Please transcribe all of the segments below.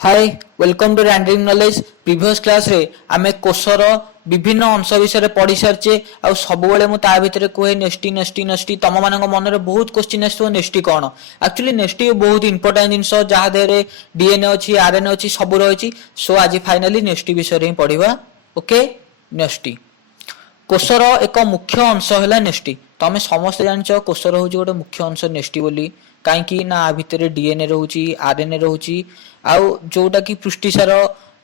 Hi welcome to Random Knowledge previous class रे आमे kosher विभिन्न अंश विषय पढ़ी सारचे आ सब बेले मु ता भितर कहे नेस्टी नेस्टी नेस्टी तम मानक मन रे बहुत क्वेश्चन आसो नेस्टी कौन एक्चुअली नेस्टी बहुत इंपोर्टेंट जिनस जहाँ देहरे डीएनए अच्छी आरएनए अच्छी सब रही सो आज फाइनाली नेस्टी विषय ही पढ़ा ओके नेस्टी कोशर एक मुख्य अंश है नेस्टी तो आम समस्त जान कोशर हूँ गोटे मुख्य अंश नेस्टी बोली कहीं ना आ भितर डीएनए रोचे आरएनए रोचे आउ जोटा कि पुष्टिसार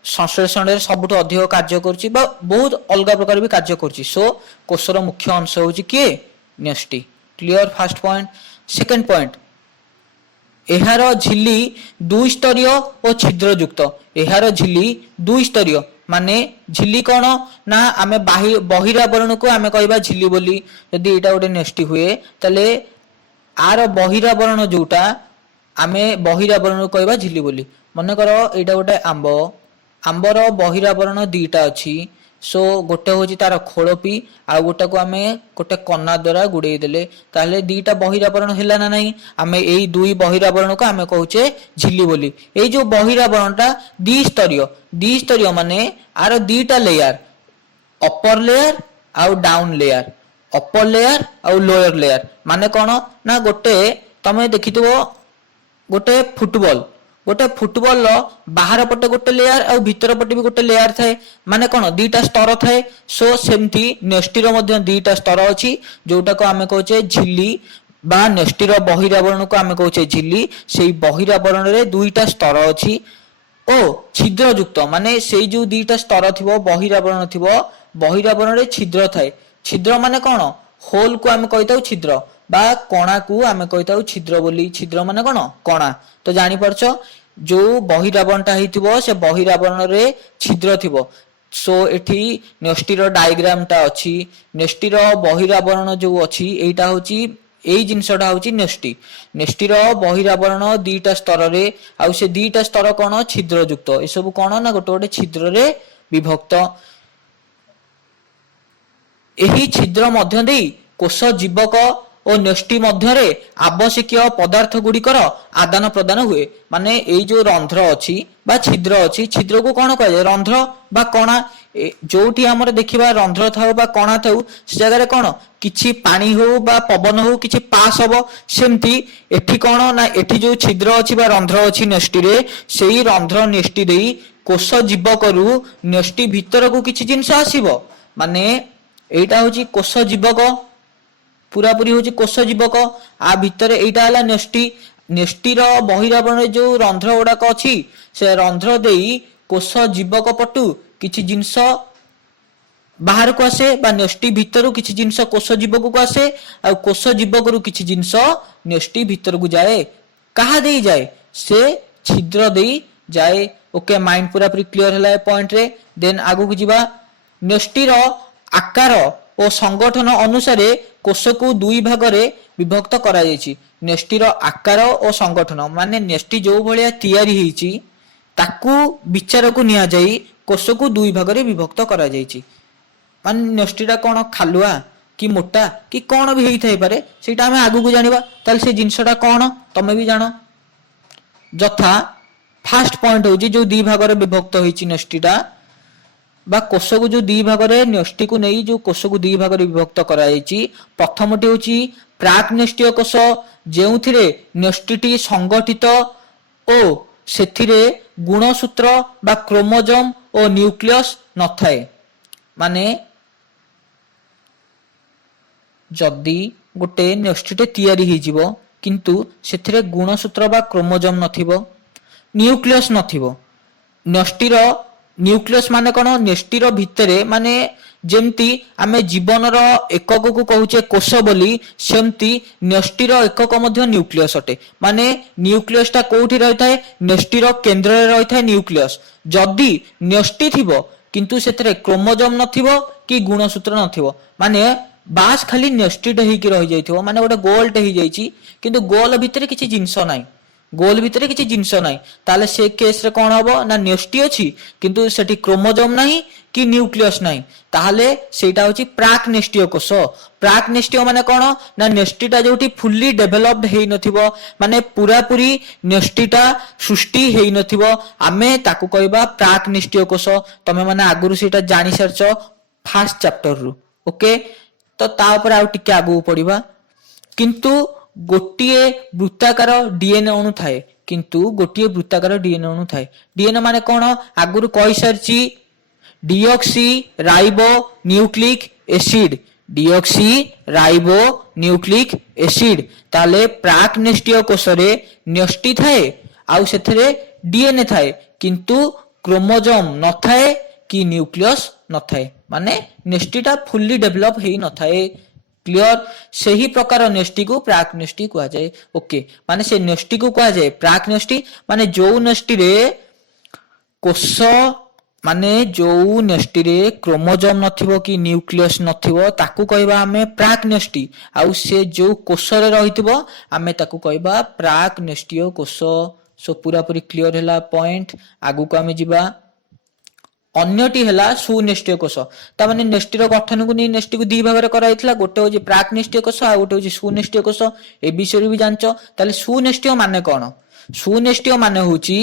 संश्लेषण में सबुठ अधिक कार्य करुच्ची बहुत अलग प्रकार भी कार्य करुच्ची सो कोशर मुख्य अंश हूँ किए नेस्टी क्लियर फर्स्ट पॉइंट सेकंड पॉइंट एहार झिल्ली दुई स्तरीय और छिद्रयुक्त एहार झिल्ली दुई स्तरीय माने झिल्ली कौन ना आमे बहिरावरण को आमे कहबा झिल्ली बोली यदि एटा गोटे नेस्टी हुए तले आर बहिरावरण जोटा आमे बहिरावरण को कहबा झिल्ली बोली मन कर एटा गोटे आंबर बहिरावरण दीटा अच्छी सो गोटे हूँ तार खोलपी आ गोटे को आमे गोटे कना द्वारा गुड़े देले ताहले दीटा बहिरावरण है ना नहीं आमे एई दुई बहिरावरण को आमे कहूचे झिल्ली बोली ए जो बहिरावरणटा द्विस्तरीय माने आर दीटा लेयर अपर लेयर आउ डाउन लेयर अपर लेयर आउ लोअर लेयर माने कौन ना गोटे तमे देखिथिबो गोटे फुटबॉल बाहर पटे गोटे लेयर और भीतर पटे भी गोटे लेयर थाए माने कौन दीटा स्तर थाए सो सेमती नेस्टीर मध्य दीटा स्तर अच्छी जोटा को आमे कहचे झिल्ली बा नेस्टीर बहिरावरण को आमे कहचे झिल्ली से बहिरावरण रे दुईटा स्तर अच्छी ओ छिद्रयुक्त माने से जो दीटा स्तर थिबो बहिरावरण थिबो बहिरावरण रे छिद्र थाए छिद्र माने कौन होल को आमे कहताउ छिद्र बा कणा को आमे कहताउ छिद्र बोली छिद्र माने कौन कणा तो जानी परछ जो बहिरावरणटा हेतिबो से बहिरावरण रे छिद्र थिबो सो एठी नेस्टीर डायग्रामटा अछि नेस्टीर बहिरावरण जो अछि एटा होची एई जिंसटा होची नेस्टीर बहिरावरण दीटा स्तर रे आ से दीटा स्तर कोन छिद्रयुक्त ए सब कोन ना गोटे गोटे छिद्र रे विभक्त एही छिद्र मध्य देई कोश जीवक और नेस्टी मध्य आवश्यक पदार्थ गुड़िकर आदान प्रदान हुए माने एई जो रंध्र अच्छी बा छिद्र अच्छी छिद्र को कौन कह रंध्र बा कणा जोठी आमर देखिबा रंध्र थाउ बा कणा थाउ से जगह रे कौन किछि पानी हो बा पवन हो किछि पास हबो सेमती एठी कौन ना एठी जो छिद्र अच्छी बा रंध्र अच्छी नेस्टी रे सेई रंध्र नेस्टी देई कोश जीवकरू नेस्टी भीतर को किछि जिंस आसीबो माने एटा होची कोश जीवक पूरा पूरी होची कोश जीवक आ भितर एटा हला नेस्टीर बहिरावरण जो रंध्र गुड़ाक अच्छी से रंध्र देई कोश जीवक पटु किछि जिंस बाहर को आसे बा नेस्टी भितर किछि जिंस कोश जीवक को आसे आ कोश जीवक रु किछि जिंस नेस्टी भितर को जाए कहा देई जाए से छिद्र देई जाए ओके माइंड पूरा पूरी क्लियर हला पॉइंट रे देन आगु को जिबा नेस्टीर आकार और संगठन अनुसार कोश को दुई भाग रे विभक्त करा जायछि नेस्टीर आकार और संगठन माने नेस्टी जो भलिया तयारी हेछि ताकू विचार को निया जाई कोश को दुई भाग रे विभक्त करा जायछि माने नेस्टीटा कोन खालुआ कि मोटा कि कोन भी हेइ थाई पारे सेटा हमें आगु को जानिबा ताल से जिंसटा कोन तमे भी जानो जथा फर्स्ट पॉइंट होछि जो दुई भाग रे विभक्त होइछि नेस्टीटा बा कोश को जो दी भाग रे नेस्टी को नहीं जो कोश को दी भाग रे विभक्त कराई प्रथमटी होची प्राक नेस्टीय कोश जेउथिरे नेस्टीटी संगठित ओ सेथिरे गुणसूत्र बा क्रोमोजोम ओ न्यूक्लियस न थाए माने जदी गोटे नेस्टीटे तयारी हे जिवो किंतु सेथिरे गुणसूत्र बा क्रोमोजोम नथिबो न्यूक्लियस नथिबो नेस्टीर न्यूक्लियस माने कौन नेस्टीर भितरे माने जेमती आमे जीवन एकक को कहूचे कोश बोली सेमती नेस्टीर एकक मध्य न्यूक्लियस अटे माने न्यूक्लियसटा कोठी रही थाए नेस्टीर केंद्र रे रही थाए न्यूक्लियस जदी नेस्टी थिबो किंतु सेतरे क्रोमोजोम नथिबो कि गुणसूत्र नथिबो माने बास खाली नेस्टीड हेकी रही जाइथिबो माने गोटे गोलटे हे जाइछि किंतु गोल भितरे किछि जिंस नाही गोल भितर किसी जिनस ना ताले से केस रे कौन हम ना न्यष्टि अच्छी किंतु सेठी क्रोमोजोम नहीं कि न्यूक्लियस नहीं ताहले सेटा होची प्राक नेस्टीय कोष। प्राक नेस्टीय माने कौन ना नेस्टीटा जोठी फुल्ली डेभलप्ड हेई नथिबो माने पूरा पूरी नेस्टीटा सृष्टि हेई नथिबो आमे ताकू कहबा प्राक नेस्टीय कोष। तमे माने आगुरु सेटा जानि सरच फर्स्ट चैप्टर रु ओके। तो ता ऊपर आउ टिके आगु पड़िबा किंतु गोटिए वृत्ताकार डीएनए अणु थाए किंतु गोटिए वृत्ताकार डीएनए अणु थाए। डीएनए माने कौन आगुरु कहि सरची deoxyribonucleic acid deoxyribonucleic acid ताले प्राक नेस्टीय कोष रे न्यष्टि थाए आउ सेथरे डीएनए थाए किंतु क्रोमोजोम न थाए कि न्यूक्लियस न थाए माने नेस्टीटा फुल्ली डेभलप हेई न थाए। क्लियर से ही प्रकार नेस्टी को प्राक नेस्टी कहा जाए ओके माने से नेस्टी को कहा जाए प्राक नेस्टी माने जो नेस्टी रे कोष माने जो नेस्टी रे क्रोमोजोम नथिबो कि न्यूक्लियस नथिबो ताकू कहबा हमें प्राक नेस्टी आउ से जो कोष रे रहितबो हमें ताकू कहबा प्राक नेस्टीय कोष। सो पूरा पूरी क्लियर हैला पॉइंट आगु को हमें जिबा। अन्यटी हैला सुनेस्टीय कोष ता माने नेस्टी रो गठन को नै नेस्टी को दी भाग रे कराइतला गोटे होची प्राक नेस्टीय कोष आ गोटे होची सुनेस्टीय कोष। ए विषय भी जानचो ताले सुनेस्टीय माने कोन सुनेस्टीय माने होची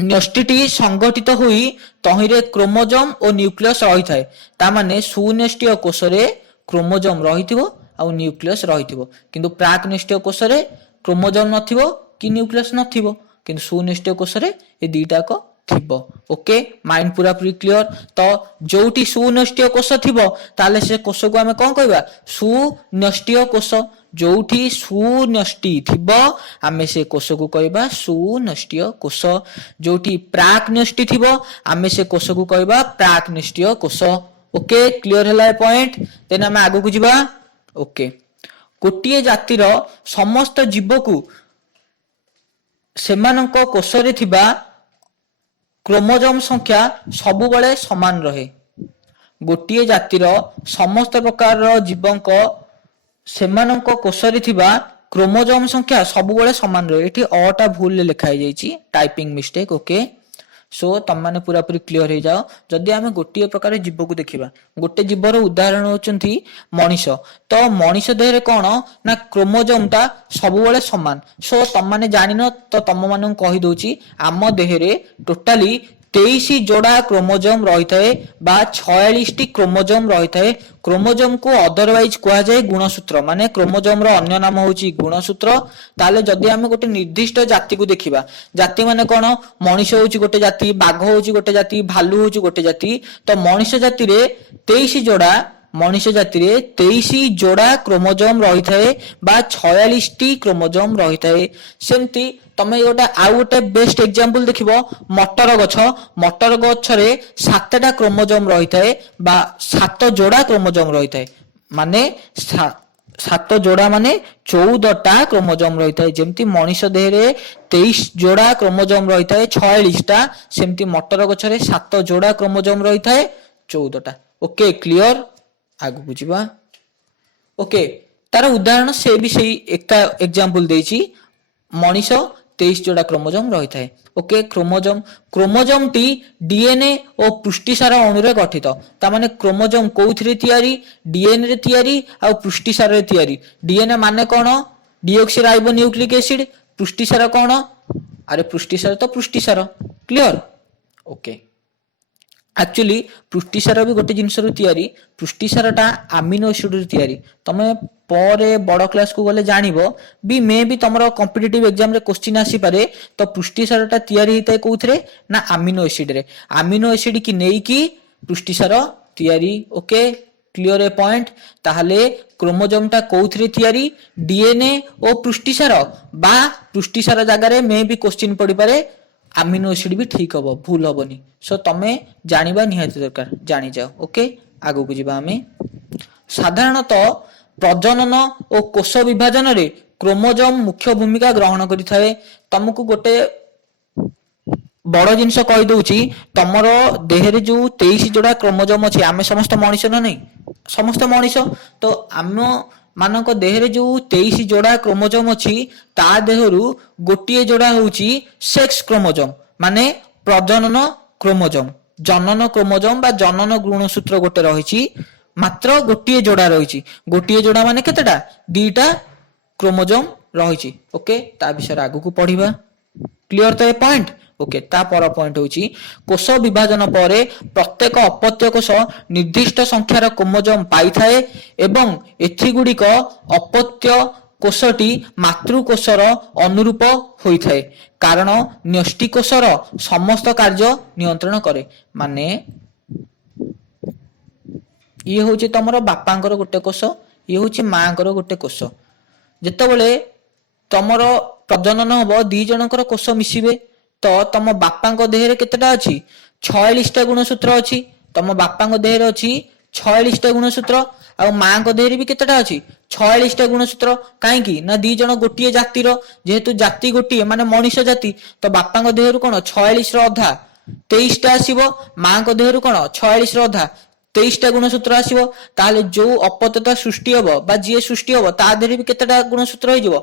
नेस्टीटी संगठित होई तहिरे क्रोमोजोम और न्यूक्लियस रही थाए ता माने सुनेस्टीय कोष रे क्रोमोजोम रहिथिबो आ न्यूक्लियस रहिथिबो किंतु प्राक नेस्टीय कोष रे क्रोमोजोम नथिबो कि न्यूक्लियस नथिबो किंतु सुनेस्टीय कोष रे ए दीटा को थिबो ओके। माइंड पूरा पूरी क्लियर। तो जोटी सुनेस्टीय कोष थिबो ताले से कोष को हमें कोन कहबा सुनेस्टीय कोष। जोठी सुनेस्टी थिबो हमें से कोष को कहबा सुनेस्टीय कोष। जोठी प्राक नेस्टी थिबो हमें से कोष को कहबा प्राक नेस्टीय कोष ओके। क्लियर हैला पॉइंट देन हम आगु को जिबा ओके। गोटिए जातिर समस्त जीव को सेमानक कोष रे थिबा क्रोमोजोम संख्या सबु बळे समान रहे। गोटिए जातिर समस्त प्रकार जीवंक सेमानक कोष रे थिबा क्रोमोजोम संख्या सबु बळे समान रहे। एठी अटा भूल लिखाई जाईची टाइपिंग मिस्टेक ओके। सो तम माने पूरा पूरी क्लियर हो जाओ। जदि आमे गोटिए प्रकार जीव को देखिबा गोटे जीवर उदाहरण होचंती मनीष तो मनीष देहरे कोन ना क्रोमोजोम ता सबु बळे समान। सो तम माने जानिनो तो तम माने कहि दोची आम देहरे टोटाली 23 जोड़ा क्रोमोजोम रही थाए बा 46 क्रोमोजोम रही थाए। क्रोमोजोम को अदरवाइज कहा जाए गुणसूत्र माने क्रोमोजोम रो अन्य नाम होची गुणसूत्र। ताले जदि आमे गोटे निर्दिष्ट जाति को देखिबा जाति माने कोन मनीष होची गोटे जाति बाघ होची गोटे जाति भालू होची गोटे जाति तो मनीष जाति रे 23 जोड़ा मनीष जाति रे 23 जोड़ा क्रोमोजोम रही थाए बा 46 क्रोमोजोम रही थाए। सेमती तमे गोटे आउ गोटे बेस्ट एग्जांपल देखिबो मटर गछ रे 7टा क्रोमोजोम रही थाए बा 7 जोड़ा क्रोमोजोम रही थाए माने 7 जोड़ा माने 14टा क्रोमोजोम रही थाए। जेमती मनीष देह रे 23 जोड़ा क्रोमोजोम रही थाए 46टा सेमती मटर गछ रे 7 जोड़ा क्रोमोजोम रही थाए 14टा ओके। क्लियर आगु बुझिबा ओके। तार उदाहरण से भी सही एक एग्जांपल देछि मनीष 23 जोड़ा क्रोमोजोम रही थाए ओके। क्रोमोजोम टी डीएनए और पुष्टिसार अणु रे गठित ता माने क्रोमोजोम कोउथरे तयारी डीएनए रे तयारी आ पुष्टिसार रे तयारी। डीएनए माने कोन डीऑक्सीराइबो न्यूक्लिक एसिड पुष्टिसार कोन अरे पुष्टिसार तो पुष्टिसार क्लियर ओके। एक्चुअली पुष्टिसार भी गोटे जिनस रु तयारी पुष्टिसारटा अमीनो एसिड रु तयारी तमे परे बड़ क्लास को गले जानिबो भी मे भी तमरो कॉम्पिटिटिव एग्जाम रे क्वेश्चन आसी पारे। तो पुष्टिसारटा तयारी हिताय कोउथरे ना अमीनो एसिड रे अमीनो एसिड की नेई की पुष्टिसार तयारी ओके। क्लियर ए पॉइंट ताहले क्रोमोजोमटा कोउथरे तयारी डीएनए और पुष्टिसार बा पुष्टिसार जगह रे मे भी क्वेश्चन पड़ी पारे अमीनो एसिड भी ठीक हबो भूल हबनी। सो तमे जानिबा निहाती दरकार जानि जाओ ओके। आगु को जिबा हमें साधारणतः प्रजनन और कोष विभाजन रे क्रोमोजोम मुख्य भूमिका ग्रहण करि थाए। तुमको गोटे बड़ जिनस कहि दउची तमरो देह रे जो 23 जोड़ा क्रोमोजोम अछि आमे समस्त मनुष्य न नहीं समस्त मनुष्य तो आम ମାନକ ଦେହରେ ଯୋଉ 23 ଯୋଡା କ୍ରୋମୋଜୋମ ଅଛି ତା ଦେହରୁ ଗୋଟିଏ ଯୋଡା ହେଉଛି ସେକ୍ସ କ୍ରୋମୋଜୋମ ମାନେ ପ୍ରଜନନ କ୍ରୋମୋଜୋମ। ଜନନ କ୍ରୋମୋଜୋମ ବା ଜନନ ଗୁଣସୂତ୍ର ଗୋଟେ ରହିଛି, ମାତ୍ର ଗୋଟିଏ ଯୋଡା ରହିଛି। ଗୋଟିଏ ଯୋଡା ମାନେ କେତେଟା? ଦିଟା କ୍ରୋମୋଜୋମ ରହିଛି। ଓକେ, ତା ବିଷୟରେ ଆଗକୁ ପଢିବା। କ୍ଲିୟର ତ ଏ ପଏଣ୍ଟ? ଓକେ, ତା ପର ପଏଣ୍ଟ ହେଉଛି କୋଷ ବିଭାଜନ ପରେ ପ୍ରତ୍ୟେକ ଅପତ୍ୟ କୋଷ ନିର୍ଦ୍ଦିଷ୍ଟ ସଂଖ୍ୟାର କ୍ରୋମୋଜୋମ ପାଇଥାଏ ଏବଂ ଏଥିଗୁଡିକ ଅପତ୍ୟ କୋଷଟି ମାତୃକୋଷର ଅନୁରୂପ ହୋଇଥାଏ, କାରଣ ନ୍ୟଷ୍ଟି କୋଷର ସମସ୍ତ କାର୍ଯ୍ୟ ନିୟନ୍ତ୍ରଣ କରେ। ମାନେ ଇଏ ହଉଛି ତମର ବାପାଙ୍କର ଗୋଟେ କୋଷ, ଇଏ ହଉଛି ମାଙ୍କର ଗୋଟେ କୋଷ। ଯେତେବେଳେ ତମର ପ୍ରଜନନ ହବ, ଦି ଜଣଙ୍କର କୋଷ ମିଶିବେ, ତ ତମ ବାପାଙ୍କ ଦେହରେ କେତେଟା ଅଛି? 46ଟା ଗୁଣସୂତ୍ର ଅଛି। ତମ ବାପାଙ୍କ ଦେହରେ ଅଛି 46ଟା ଗୁଣସୂତ୍ର, ଆଉ ମାଙ୍କ ଦେହରେ ବି କେତେଟା ଅଛି? 46ଟା ଗୁଣସୂତ୍ର। କାହିଁକି ନା ଦି ଜଣ ଗୋଟିଏ ଜାତିର, ଯେହେତୁ ଜାତି ଗୋଟିଏ ମାନେ ମଣିଷ ଜାତି, ତ ବାପାଙ୍କ ଦେହରୁ କଣ 46ର ଅଧା 23ଟା ଆସିବ, ମାଙ୍କ ଦେହରୁ କଣ 46ର ଅଧା 23ଟା ଗୁଣସୂତ୍ର ଆସିବ। ତାହେଲେ ଯୋଉ ଅପତ୍ୟତା ସୃଷ୍ଟି ହବ ବା ଯିଏ ସୃଷ୍ଟି ହବ ତା ଦେହରେ ବି କେତେଟା ଗୁଣସୂତ୍ର ହେଇଯିବ?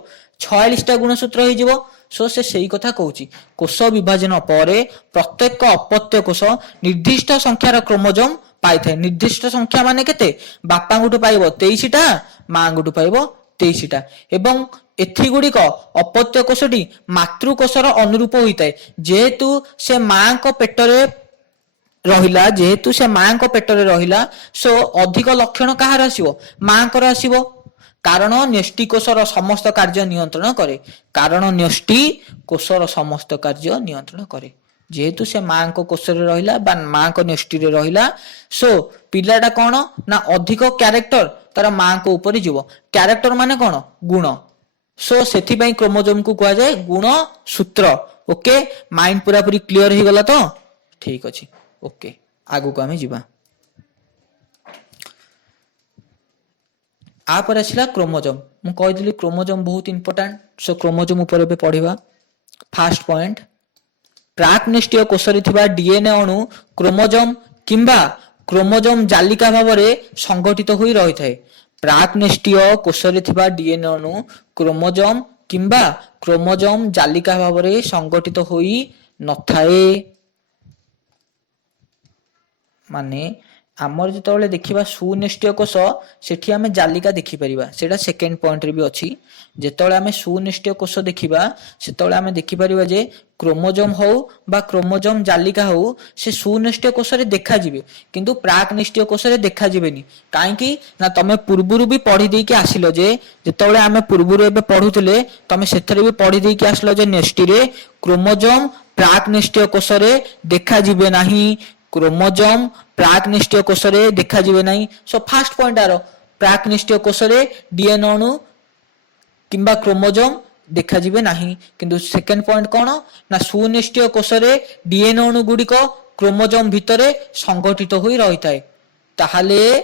46ଟା ଗୁଣସୂତ୍ର ହେଇଯିବ। ସୋ ସେ ସେଇ କଥା କହୁଛି, କୋଷ ବିଭାଜନ ପରେ ପ୍ରତ୍ୟେକ ଅପତ୍ୟ କୋଷ ନିର୍ଦ୍ଦିଷ୍ଟ ସଂଖ୍ୟାର କ୍ରୋମୋଜୋମ ପାଇଥାଏ। ନିର୍ଦ୍ଦିଷ୍ଟ ସଂଖ୍ୟା ମାନେ କେତେ? ବାପାଙ୍କଠୁ ପାଇବ 23ଟା, ମାଙ୍କଠୁ ପାଇବ 23ଟା। ଏବଂ ଏଥିଗୁଡିକ ଅପତ୍ୟ କୋଷଟି ମାତୃକୋଷର ଅନୁରୂପ ହୋଇଥାଏ। ଯେହେତୁ ସେ ମାଙ୍କ ପେଟରେ ରହିଲା, ଯେହେତୁ ସେ ମାଙ୍କ ପେଟରେ ରହିଲା, ସୋ ଅଧିକ ଲକ୍ଷଣ କାହାର ଆସିବ? ମାଙ୍କର ଆସିବ। କାରଣ ନ୍ୟଷ୍ଟି କୋଷର ସମସ୍ତ କାର୍ଯ୍ୟ ନିୟନ୍ତ୍ରଣ କରେ। କାରଣ ନ୍ୟଷ୍ଟି କୋଷର ସମସ୍ତ କାର୍ଯ୍ୟ ନିୟନ୍ତ୍ରଣ କରେ। ଯେହେତୁ ସେ ମାଙ୍କ କୋଷରେ ରହିଲା ବା ମାଙ୍କ ନ୍ୟଷ୍ଟିରେ ରହିଲା, ସୋ ପିଲାଟା କଣ ନା ଅଧିକ କ୍ୟାରେକ୍ଟର ତାର ମାଙ୍କ ଉପରେ ଯିବ। କ୍ୟାରେକ୍ଟର ମାନେ କଣ? ଗୁଣ। ସୋ ସେଥିପାଇଁ କ୍ରୋମୋଜୋମକୁ କୁହାଯାଏ ଗୁଣ ସୂତ୍ର। ଓକେ, ମାଇଣ୍ଡ ପୁରାପୁରି କ୍ଲିୟର ହେଇଗଲା ତ? ଠିକ ଅଛି। ଓକେ, ଆଗକୁ ଆମେ ଯିବା। आपर आसला क्रोमोजोम। मु कहली क्रोमोजोम बहुत इंपोर्टेंट, सो क्रोमोजोम ऊपर पे पढ़िबा। फास्ट पॉइंट, प्राकनिष्ठीय कोषरे थिबा डीएनए अणु क्रोमोजोम किंबा क्रोमोजोम जालिका भावरे संगठित होई रही थाए। प्राकनिष्ठीय कोषरे थिबा डीएनए अणु क्रोमोजोम किंबा क्रोमोजोम जालिका भावरे संगठित होई नथाए। माने आमर जो देखा सुनिष्ठीय कोष सेठी आमे जालिका देखि परिबा, सेटा सेकेंड पॉइंट रे भी अछि। जेतोळे आमे सुनिष्ठीय कोष देखिबा सेतोळे आमे देखि परिबा जे क्रोमोजोम हो बा क्रोमोजोम जालिका हो से सुनिष्ठीय कोष रे देखा जिवे, किंतु प्राकनिष्ठीय कोष रे देखा जिवेनी। काहेकि ना तमे पूर्वरु भी पढी देई कि आसिलो जे जेतोळे आमे पूर्वरु एबे पढुतले तमे सेथरे भी पढी देई कि आसिलो जे नेष्टि रे क्रोमोजोम प्राकनिष्ठीय कोष रे देखा जिवे नाही, क्रोमोजोम प्राकनिष्ठीय कोष रे देखा जिवे नाही। सो फास्ट पॉइंट आरो प्राकनिष्ठीय कोष रे डीएनए अणु किंबा क्रोमोजोम देखा जिवे नाही, किंतु सेकंड पॉइंट कोन ना सुनिष्ठीय कोष रे डीएनए अणु गुडी को क्रोमोजोम भितरे संगठित होई रहिताय। ताहाले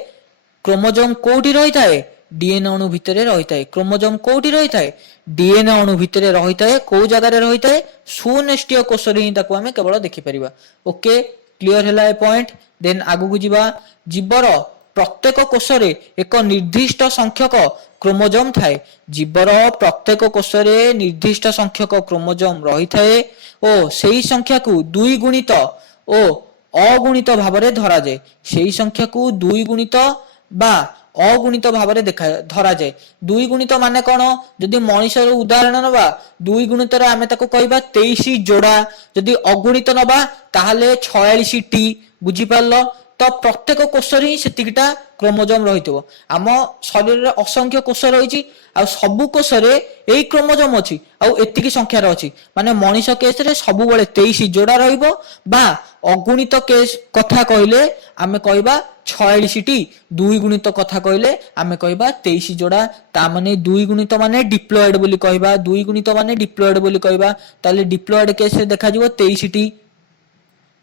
क्रोमोजोम कोठी रहिताय? डीएनए अणु भितरे रहिताय। क्रोमोजोम कोठी रहिताय? डीएनए अणु भितरे रहिताय। को जगह रे रहिताय? सुनिष्ठीय कोष रे ही ताको हमें केवल देखि परिबा। ओके, क्लियर हैला ए पॉइंट। देन आगु को जीवा। जीवर प्रत्येक कोष रे एक निर्दिष्ट संख्यक क्रोमोजोम थाए। जीवर प्रत्येक कोष रे निर्दिष्ट संख्यक क्रोमोजोम रही थाए ओ सेही संख्या को दुई गुणित ओ अगुणित भावरे धरा जाए। सेही संख्या को दुई गुणित बा अगुणित भावरे देखा धरा जाए। दुई गुणित माने कोन? जदि मनुष्यर उदाहरण नबा, दुई गुणित रे आमे ताको कहबा 23 जोड़ा, जदि अगुणित नबा ताहाले 46 टी। बुझी पारलो? तो प्रत्येक कोष रे ही सेतिकिटा क्रोमोजोम रहितबो। आम शरीर रे असंख्य कोष रहिछि आ सबु कोष रे एई क्रोमोजोम अछि आ एतिकी संख्या रे अछि। माने मनुष्य केस रे सबु बेले 23 जोड़ा रहिबो बा अगुणित केस कथा कहिले आमे कहबा 46 टी। दुई गुणित कथा कहिले आमे कहबा 23 जोड़ा। ता माने दुई गुणित माने डिप्लॉयड बोली कहबा, दुई गुणित माने डिप्लॉयड बोली कहबा। ताले डिप्लॉयड केस रे देखा जिवो 23 टी।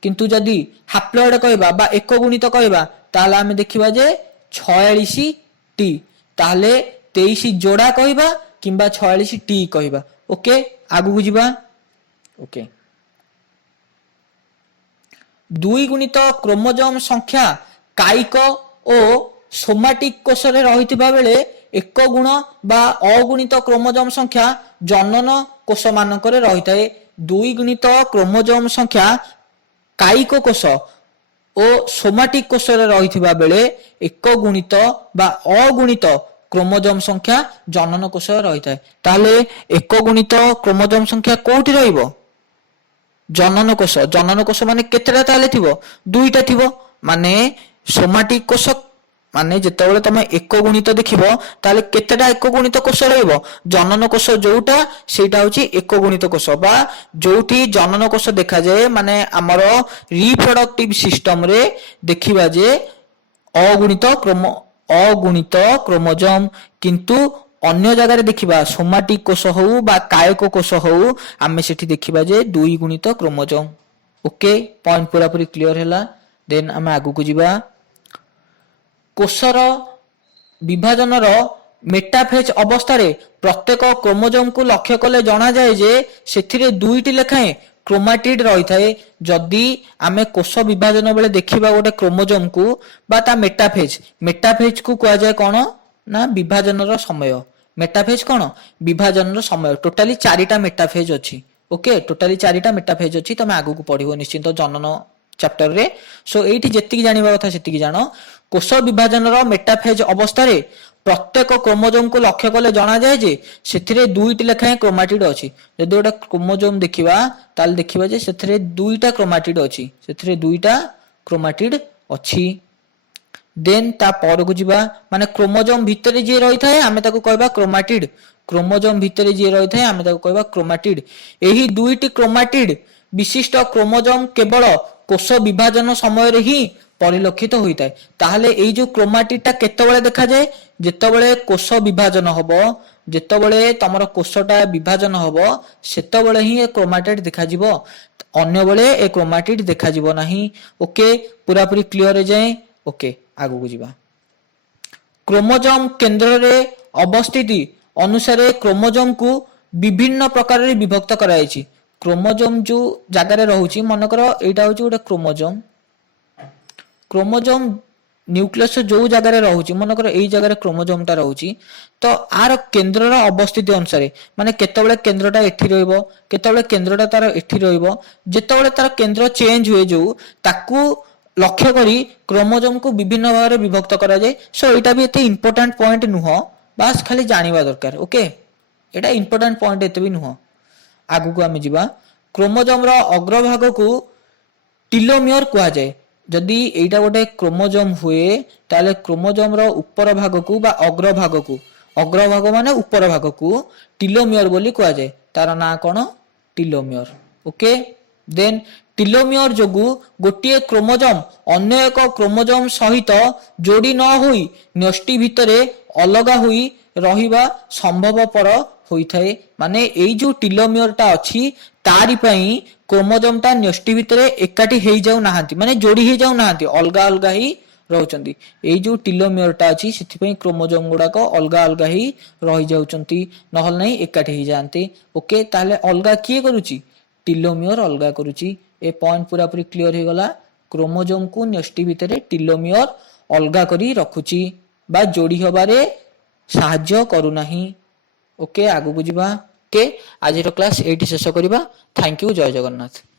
किंतु जदि हाप्लॉयड कहबा बा एक गुणित कहबा ताले आमे देखिबा जे 46 टी। ताले 23 जोड़ा कहबा किंबा 46 टी कहबा। ओके, आगु बुझिबा। ओके, दुई गुणित क्रोमोजोम संख्या कायिक ओ सोमाटिक कोष रे रहितबा बेले ଏକ ଗୁଣ ବା ଅଗୁଣିତ କ୍ରୋମୋଜୋମ ସଂଖ୍ୟା ଜନନ କୋଷ ମାନଙ୍କରେ ରହିଥାଏ। ଦୁଇ ଗୁଣିତ କ୍ରୋମୋଜୋମ ସଂଖ୍ୟା କାୟିକ କୋଷ ଓ ସୋମାଟିକ କୋଷରେ ରହିଥିବା ବେଳେ ଏକ ଗୁଣିତ ବା ଅଗୁଣିତ କ୍ରୋମୋଜୋମ ସଂଖ୍ୟା ଜନନ କୋଷରେ ରହିଥାଏ। ତାହେଲେ ଏକ ଗୁଣିତ କ୍ରୋମୋଜୋମ ସଂଖ୍ୟା କୋଉଠି ରହିବ? ଜନନ କୋଷ। ଜନନ କୋଷ ମାନେ କେତେଟା ତାହେଲେ ଥିବ? ଦୁଇଟା ଥିବ। ମାନେ ସୋମାଟିକ କୋଷ ମାନେ ଯେତେବେଳେ ତମେ ଏକ ଗୁଣିତ ଦେଖିବ ତାହେଲେ କେତେଟା ଏକ ଗୁଣିତ କୋଷ ରହିବ? ଜନନ କୋଷ ଯୋଉଟା ସେଇଟା ହଉଛି ଏକ ଗୁଣିତ କୋଷ ବା ଯୋଉଠି ଜନନ କୋଷ ଦେଖାଯାଏ ମାନେ ଆମର ରିପ୍ରଡକ୍ଟିଭ ସିଷ୍ଟମରେ ଦେଖିବା ଯେ ଅଗୁଣିତ କ୍ରୋମୋଜୋମ, କିନ୍ତୁ ଅନ୍ୟ ଜାଗାରେ ଦେଖିବା ସୋମାଟିକ କୋଷ ହଉ ବା କାୟକ କୋଷ ହଉ ଆମେ ସେଠି ଦେଖିବା ଯେ ଦୁଇ ଗୁଣିତ କ୍ରୋମୋଜୋମ। ଓକେ, ପଏଣ୍ଟ ପୁରାପୁରି କ୍ଲିୟର ହେଲା। ଦେନ୍ ଆମେ ଆଗକୁ ଯିବା। କୋଷର ବିଭାଜନର ମେଟାଫେଜ ଅବସ୍ଥାରେ ପ୍ରତ୍ୟେକ କ୍ରୋମୋଜୋମକୁ ଲକ୍ଷ୍ୟ କଲେ ଜଣାଯାଏ ଯେ ସେଥିରେ ଦୁଇଟି ଲେଖାଏଁ କ୍ରୋମାଟିଡ ରହିଥାଏ। ଯଦି ଆମେ କୋଷ ବିଭାଜନ ବେଳେ ଦେଖିବା ଗୋଟେ କ୍ରୋମୋଜୋମକୁ ବା ତା ମେଟାଫେଜ କୁ କୁହାଯାଏ କଣ ନା ବିଭାଜନର ସମୟ। ମେଟାଫେଜ କଣ? ବିଭାଜନର ସମୟ। ଟୋଟାଲି 4ଟା ମେଟାଫେଜ ଅଛି। ଓକେ, ଟୋଟାଲି 4ଟା ମେଟାଫେଜ ଅଛି। ତମେ ଆଗକୁ ପଢିବ ନିଶ୍ଚିନ୍ତ ଜନନ ଚାପ୍ଟରରେ। ସୋ ଏଇଠି ଯେତିକି ଜାଣିବା କଥା ସେତିକି ଜାଣ। କୋଷ ବିଭାଜନର ମେଟାଫେଜ ଅବସ୍ଥାରେ ପ୍ରତ୍ୟେକ କ୍ରୋମୋଜୋମକୁ ଲକ୍ଷ୍ୟ କଲେ ଜଣାଯାଏ ଯେ ସେଥିରେ ଦୁଇଟି ଲେଖାଏଁ କ୍ରୋମାଟିଡ ଅଛି। ଯଦି ଗୋଟେ କ୍ରୋମୋଜୋମ ଦେଖିବା ତାହେଲେ ଦେଖିବା ଯେ ସେଥିରେ ଦୁଇଟା କ୍ରୋମାଟିଡ ଅଛି। ସେଥିରେ ଦୁଇଟା କ୍ରୋମାଟିଡ ଅଛି। ଦେନ୍ ତା ପରକୁ ଯିବା। ମାନେ କ୍ରୋମୋଜୋମ ଭିତରେ ଯିଏ ରହିଥାଏ ଆମେ ତାକୁ କହିବା କ୍ରୋମାଟିଡ। କ୍ରୋମୋଜୋମ ଭିତରେ ଯିଏ ରହିଥାଏ ଆମେ ତାକୁ କହିବା କ୍ରୋମାଟିଡ। ଏହି ଦୁଇଟି କ୍ରୋମାଟିଡ ବିଶିଷ୍ଟ କ୍ରୋମୋଜୋମ କେବଳ କୋଷ ବିଭାଜନ ସମୟରେ ହିଁ ପରିଲକ୍ଷିତ ହୋଇଥାଏ। ତାହେଲେ ଏଇ ଯୋଉ କ୍ରୋମାଟିଡଟା କେତେବେଳେ ଦେଖାଯାଏ? ଯେତେବେଳେ କୋଷ ବିଭାଜନ ହବ, ଯେତେବେଳେ ତମର କୋଷଟା ବିଭାଜନ ହବ ସେତେବେଳେ ହିଁ ଏ କ୍ରୋମାଟିଡ ଦେଖାଯିବ। ଅନ୍ୟ ବେଳେ ଏ କ୍ରୋମାଟିଡ ଦେଖାଯିବ ନାହିଁ। ଓକେ, ପୁରାପୁରି କ୍ଲିୟର ଯାଏ। ଓକେ, ଆଗକୁ ଯିବା। କ୍ରୋମୋଜୋମ କେନ୍ଦ୍ରରେ ଅବସ୍ଥିତି ଅନୁସାରେ କ୍ରୋମୋଜୋମକୁ ବିଭିନ୍ନ ପ୍ରକାରରେ ବିଭକ୍ତ କରାଯାଇଛି। କ୍ରୋମୋଜୋମ ଯୋଉ ଜାଗାରେ ରହୁଛି, ମନେକର ଏଇଟା ହଉଛି ଗୋଟେ କ୍ରୋମୋଜୋମ। କ୍ରୋମୋଜୋମ ନ୍ୟୁକ୍ଲିୟସ ଯୋଉ ଜାଗାରେ ରହୁଛି, ମନେକର ଏଇ ଜାଗାରେ କ୍ରୋମୋଜୋମଟା ରହୁଛି, ତ ଆର କେନ୍ଦ୍ରର ଅବସ୍ଥିତି ଅନୁସାରେ ମାନେ କେତେବେଳେ କେନ୍ଦ୍ରଟା ଏଠି ରହିବ, କେତେବେଳେ କେନ୍ଦ୍ରଟା ତାର ଏଠି ରହିବ, ଯେତେବେଳେ ତାର କେନ୍ଦ୍ର ଚେଞ୍ଜ ହୁଏ ଯୋଉ ତାକୁ ଲକ୍ଷ୍ୟ କରି କ୍ରୋମୋଜୋମକୁ ବିଭିନ୍ନ ଭାବରେ ବିଭକ୍ତ କରାଯାଏ। ସୋ ଏଇଟା ବି ଏତେ ଇମ୍ପୋର୍ଟାଣ୍ଟ ପଏଣ୍ଟ ନୁହଁ, ବାସ୍ ଖାଲି ଜାଣିବା ଦରକାର। ଓକେ, ଏଇଟା ଇମ୍ପୋର୍ଟାଣ୍ଟ ପଏଣ୍ଟ ଏତେ ବି ନୁହଁ। ଆଗକୁ ଆମେ ଯିବା। କ୍ରୋମୋଜୋମର ଅଗ୍ରଭାଗକୁ ଟିଲୋମିୟର କୁହାଯାଏ। ଯଦି ଏଇଟା ଗୋଟେ କ୍ରୋମୋଜୋମ ହୁଏ ତାହେଲେ କ୍ରୋମୋଜୋମର ଉପର ଭାଗକୁ ବା ଅଗ୍ରଭାଗ ମାନେ ଉପର ଭାଗକୁ ଟିଲୋମିୟର ବୋଲି କୁହାଯାଏ। ତାର ନାଁ କଣ? ଟିଲୋମିୟର। ଓକେ, ଦେନ୍ ଟିଲୋମିୟର ଯୋଗୁ ଗୋଟିଏ କ୍ରୋମୋଜୋମ ଅନ୍ୟ ଏକ କ୍ରୋମୋଜୋମ ସହିତ ଯୋଡି ନ ହୋଇ ନ୍ୟଷ୍ଟି ଭିତରେ ଅଲଗା ହୋଇ ରହିବା ସମ୍ଭବପର ହୋଇଥାଏ। ମାନେ ଏଇ ଯୋଉ ଟିଲୋମିୟରଟା ଅଛି ତାରି ପାଇଁ କ୍ରୋମୋଜୋମଟା ନ୍ୟଷ୍ଟି ଭିତରେ ଏକାଠି ହେଇଯାଉ ନାହାନ୍ତି, ମାନେ ଯୋଡି ହେଇଯାଉ ନାହାନ୍ତି, ଅଲଗା ଅଲଗା ହିଁ ରହୁଛନ୍ତି। ଏଇ ଯୋଉ ଟିଲୋମିୟରଟା ଅଛି ସେଥିପାଇଁ କ୍ରୋମୋଜୋମ ଗୁଡାକ ଅଲଗା ଅଲଗା ହିଁ ରହିଯାଉଛନ୍ତି, ନହେଲେ ନାହିଁ ଏକାଠି ହେଇଯାଆନ୍ତି। ଓକେ, ତାହେଲେ ଅଲଗା କିଏ କରୁଛି? ଟିଲୋମିୟର ଅଲଗା କରୁଛି। ଏ ପଏଣ୍ଟ ପୁରାପୁରି କ୍ଲିୟର ହେଇଗଲା। କ୍ରୋମୋଜୋମକୁ ନ୍ୟଷ୍ଟି ଭିତରେ ଟିଲୋମିୟର ଅଲଗା କରି ରଖୁଛି ବା ଯୋଡି ହବାରେ ସାହାଯ୍ୟ କରୁନାହିଁ। ଓକେ, ଆଗକୁ ଯିବା। ଓକେ, ଆଜିର କ୍ଲାସ ଏଇଠି ଶେଷ କରିବା। ଥ୍ୟାଙ୍କ ୟୁ, ଜୟ ଜଗନ୍ନାଥ।